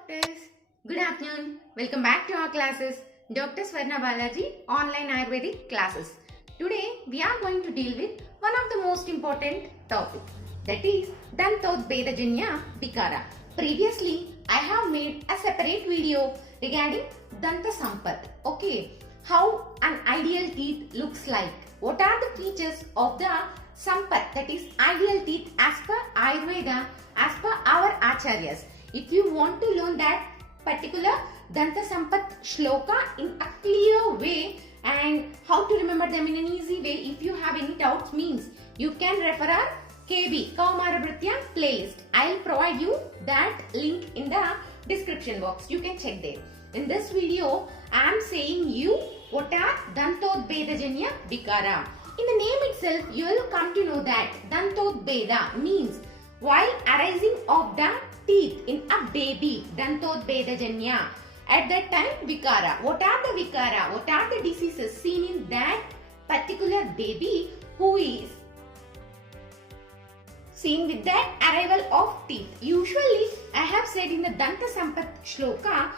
doctors. Good afternoon. Welcome back to our classes. Dr. Swarna Balaji online Ayurvedic classes. Today we are going to deal with one of the most important topics, that is DANTOTBHEDAJANYA VIKARA. Previously I have made a separate video regarding dantasampath. Okay, how an ideal teeth looks like. What are the features of the sampath, that is ideal teeth as per Ayurveda, as per our acharyas. If you want to learn that particular dantasampath shloka in a clear way and how to remember them in an easy way, if you have any doubts, means you can refer our KB kaumrabhritaya playlist. I will provide you that link in the description box. You can check there. In this video, I am saying you what are DANTOTBHEDAJANYA VIKARA. In the name itself, you will come to know that DANTOTBHEDA means while arising of the teeth in a baby, DANTOTBHEDAJANYA. At that time, Vikara. What are the Vikara? What are the diseases seen in that particular baby who is seen with that arrival of teeth? Usually, I have said in the dantasampath shloka,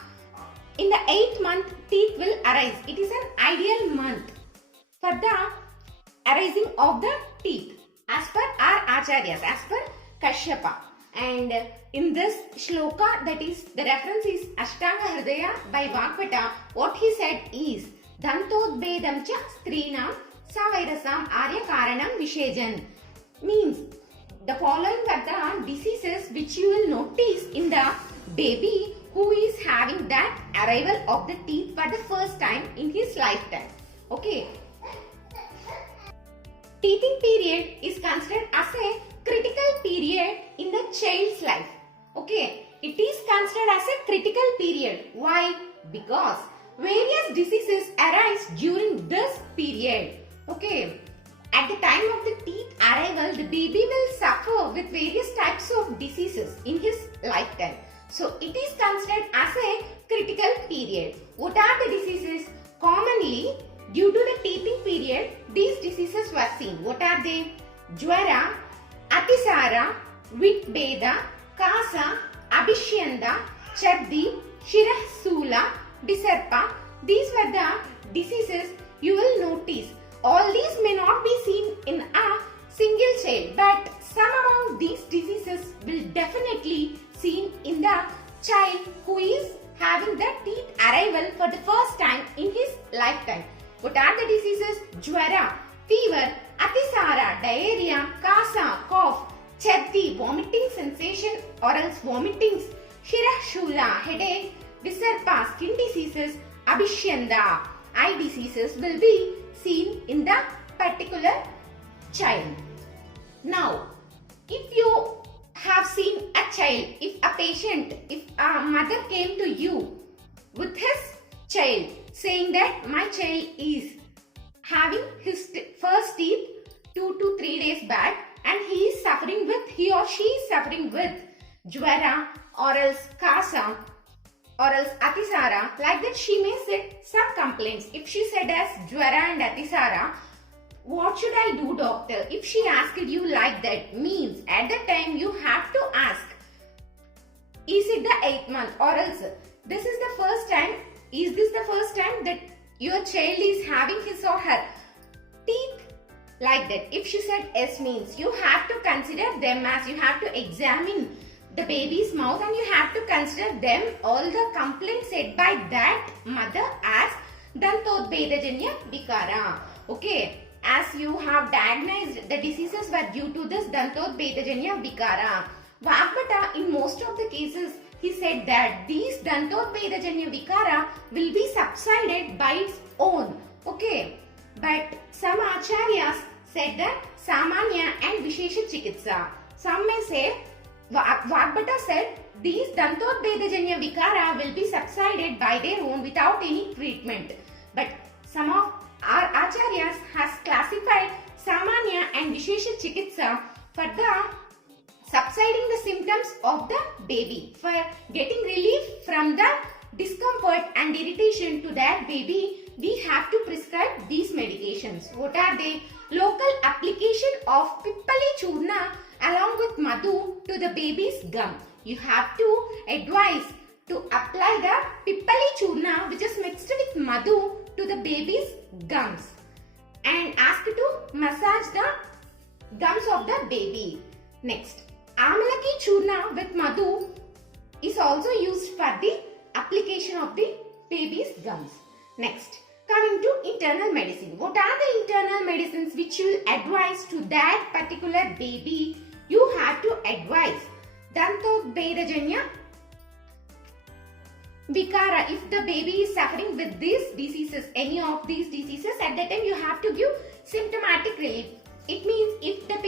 in the 8th month, teeth will arise. It is an ideal month for the arising of the teeth as per our acharyas, as per Kashyapa. And in this shloka, that is, the reference is Ashtangahridaya by Vagbhata. What he said is Dantotbhedam cha strinam savairasam arya karanam vishejan. Means the following are the diseases which you will notice in the baby who is having that arrival of the teeth for the first time in his lifetime. Okay. Teething period is considered as a critical period in the child's life. Okay, it is considered as a critical period. Why? Because various diseases arise during this period. Okay, at the time of the teeth arrival, the baby will suffer with various types of diseases in his lifetime. So it is considered as a critical period. What are the diseases? Commonly, due to the teething period, these diseases were seen. What are they? Jwara, Atisara, Vitbeda, Kasa, Abhishyanda, Chaddi, Shirahsula, Disarpa. These were the diseases you will notice. All these may not be seen in a single child, but some among these diseases will definitely seen in the child who is having the teeth arrival for the first time in his lifetime. What are the diseases? Jwara, fever, Atisara, diarrhea, Kasa, cough, Chaddi, vomiting sensation or else vomitings, Shirahshula, headache, Visarpa, skin diseases, Abhishyanda, eye diseases will be seen in the particular child. Now, if you have seen a child, if a patient, if a mother came to you with his child saying that my child is having his first teeth 2 to 3 days back and he or she is suffering with jwara or else kasa or else atisara, like that she may set some complaints. If she said as jwara and atisara, what should I do, doctor? If she asked you like that, means at that time you have to ask, is it the 8th month or else this is the first time, is this the first time that your child is having his or her teeth like that? If she said yes, means you have to consider them as you have to examine the baby's mouth and you have to consider them all the complaints said by that mother as DANTOTBHEDAJANYA VIKARA. Okay, as you have diagnosed the diseases were due to this DANTOTBHEDAJANYA VIKARA. Vagbhata in most of the cases he said that these DANTOTBHEDAJANYA VIKARA will be subsided by its own. Okay, but some acharyas said that Samanya and Visheshachikitsa. Some may say, Vagbhata said these DANTOTBHEDAJANYA VIKARA will be subsided by their own without any treatment. But some of our acharyas has classified Samanya and Visheshachikitsa for the subsiding the symptoms of the baby, for getting relief from the discomfort and irritation to that baby. We have to prescribe these medications. What are they? Local application of Pippali Churna along with Madhu to the baby's gum. You have to advise to apply the pippali churna, which is mixed with madhu, to the baby's gums, and ask to massage the gums of the baby. Next, amalaki churna with madhu is also used for the application of the baby's gums. Next, coming to internal medicine. What are the internal medicines which you will advise to that particular baby? You have to advise DANTOTBHEDAJANYA VIKARA. If the baby is suffering with these diseases, any of these diseases, at that time you have to give symptomatic relief. It means if the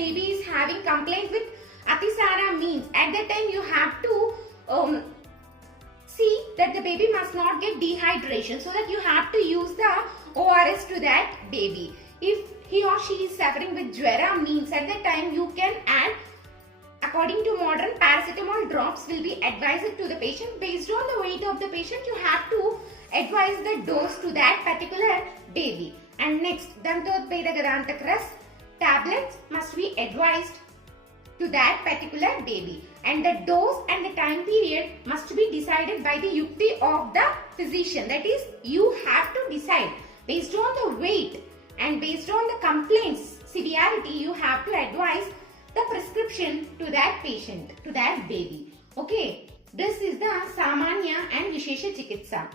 baby is having complaint with Atisara, means at that time you have to see that the baby must not get dehydration, so that you have to use the ORS to that baby. If he or she is suffering with Jwara, means at that time you can add, according to modern, paracetamol drops will be advised to the patient. Based on the weight of the patient, you have to advise the dose to that particular baby. And next, DANTOTBHEDAJANYA tablets must be advised to that particular baby, and the dose and the time period must be decided by the yukti of the physician. That is, you have to decide based on the weight and based on the complaints severity. You have to advise the prescription to that patient, to that baby. Okay, this is the Samanya and Vishesha Chikitsa.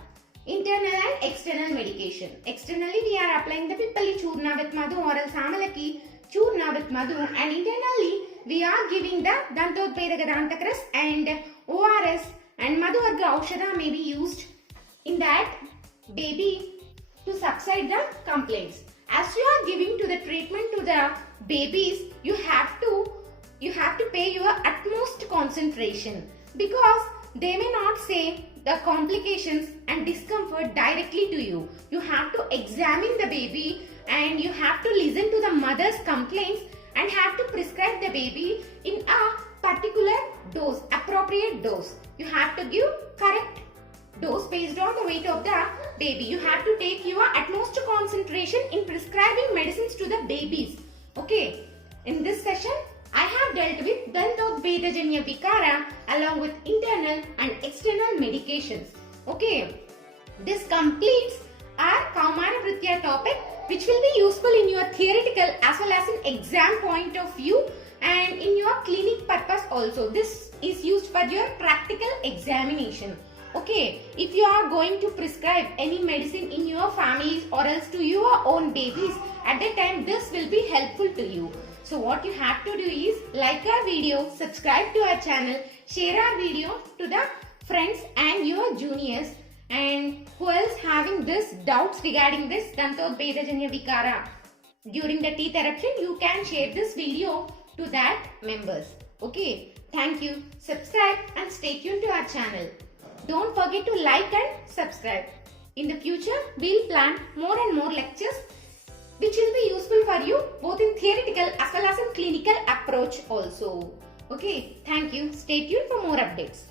Internal and external medication. Externally, we are applying the pippali churna with madhu or else amalaki churna with madhu, and internally we are giving the DANTOTBHEDAJANYA and ORS, and madhu varga aushadha may be used in that baby to subside the complaints. As you are giving to the treatment to the babies, you have to pay your utmost concentration, because they may not say the complications and discomfort directly to you. You have to examine the baby and you have to listen to the mother's complaints and have to prescribe the baby in a particular dose, appropriate dose. You have to give correct dose based on the weight of the baby. You have to take your utmost concentration in prescribing medicines to the babies. Okay, in this session, I have dealt with DANTOTBHEDAJANYA VIKARA along with internal and external medications. Okay, this completes our Kaumara bhritya topic, which will be useful in your theoretical as well as in exam point of view and in your clinic purpose also. This is used for your practical examination. Okay, if you are going to prescribe any medicine in your families or else to your own babies, at that time this will be helpful to you. So what you have to do is like our video, subscribe to our channel, share our video to the friends and your juniors, and who else having this doubts regarding this DANTOTBHEDAJANYA VIKARA during the teeth eruption, you can share this video to that members. Okay, thank you. Subscribe and stay tuned to our channel. Don't forget to like and subscribe. In the future, we'll plan more and more lectures which will be useful for you both in theoretical as well as in clinical approach also. Okay, thank you. Stay tuned for more updates.